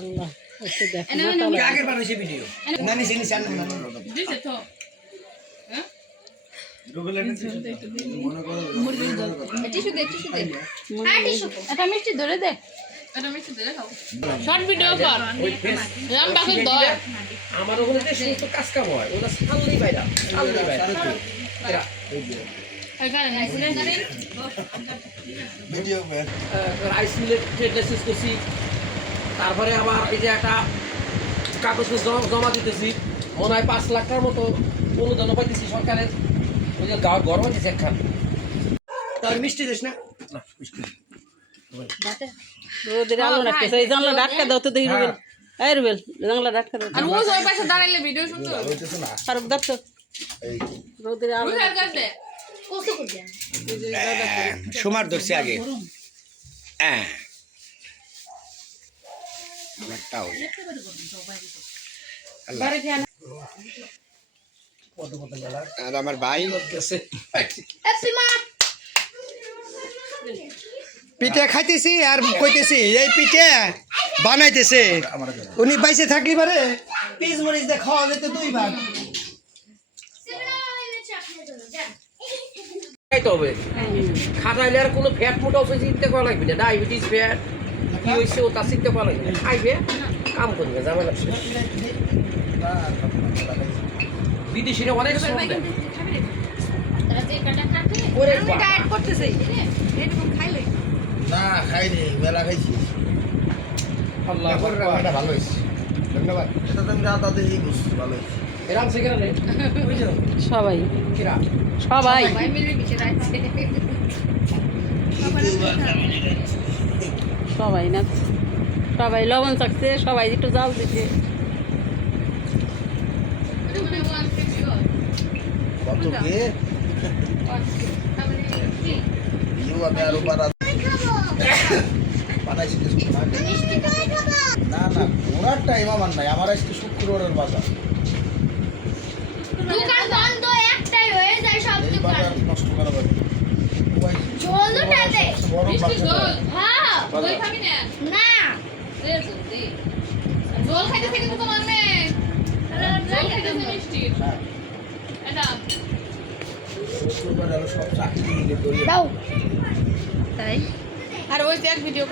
আল্লাহ এসে দেখো क्या आगे बढ़ रही वीडियो नानी से निशान ना দিছে তো হ্যাঁ টিস্যু দে এটা মিষ্টি ধরে দে এটা মিষ্টি ধরে খাও শর্ট ভিডিও কর রাম বাকি দয় আমার ওখানে যে সমস্ত কাজ কাম হয় ওটা সাললি বাইরা এখানে নাইছিলে ভিডিও রাইস মিলে ট্রেডলেসিস করছি তারপরে আবার এই যে একটা কাগজ জমা দিতেছি মনে হয় 5 লাখ টাকার মতো অনুদান পাইতেছি সরকারের ওই যে গরম হয়েছে একখান তার মিষ্টি দিস না না মিষ্টি রোদের আলো রাখতেছে এই জানলা ডাটকা দাও তো দেখি রুবেল এই রুবেল জানলা ডাটকা দাও আর ওই পাশে দাঁড়াইলে ভিডিও সুন্দর হইতেছে না ফারুক দাও তো রোদের আলো রুহার কাছে কত করে সুমার ধরছি আগে আর আমার ভাই পিঠে খাইতেছি আর কইতেছি এই পিঠে বানাইতেছে উনি বাইসে থাকলি পারে পিস মরিচ দিয়ে খাওয়া যেত 2 ভাগ খাইতে হবে খাটাইলে আর কোনো ফ্যাট মোটা অফিস চিন্তা করা লাগবে না ডায়াবেটিস ফ্যাট কি হয়েছে ও তা চিন্তা করা লাগবে খাইবে কাম করবে ঝামেলা বিদেশিরা অনেক ডায়েট করতেছে এরকম খাইলে না খাইনি মেলা খাইছি আল্লাহ এটা ভালো হয়েছে ধন্যবাদ এটা তো আমি রাত দেখি বুঝছি ভালো হয়েছে এরাম সেকেন্ড রে সবাই কিরা সবাই ভাই মিলে বিছে রাখছে সবাই না সবাই লবণ চাকছে সবাই একটু জাল দিচ্ছে কত কে ইউ আমি আরো বাড়া বানাইছি না না ওরার টাইম আমার নাই আমার আজকে শুক্রবারের বাজার দোকান বন্ধ একটাই হয়ে যায় সব দোকান নষ্ট করা যাবে জল উঠাতে মিষ্টি জল হ্যাঁ দই খাবি না না দে জলদি জল খাইতে থেকে তো তোমার মেয়ে জল খাইতেছে মিষ্টি হ্যাঁ এটা শুক্রবার সব চাকরি নিয়ে দাও তাই আর ওই যে এক ভিডিও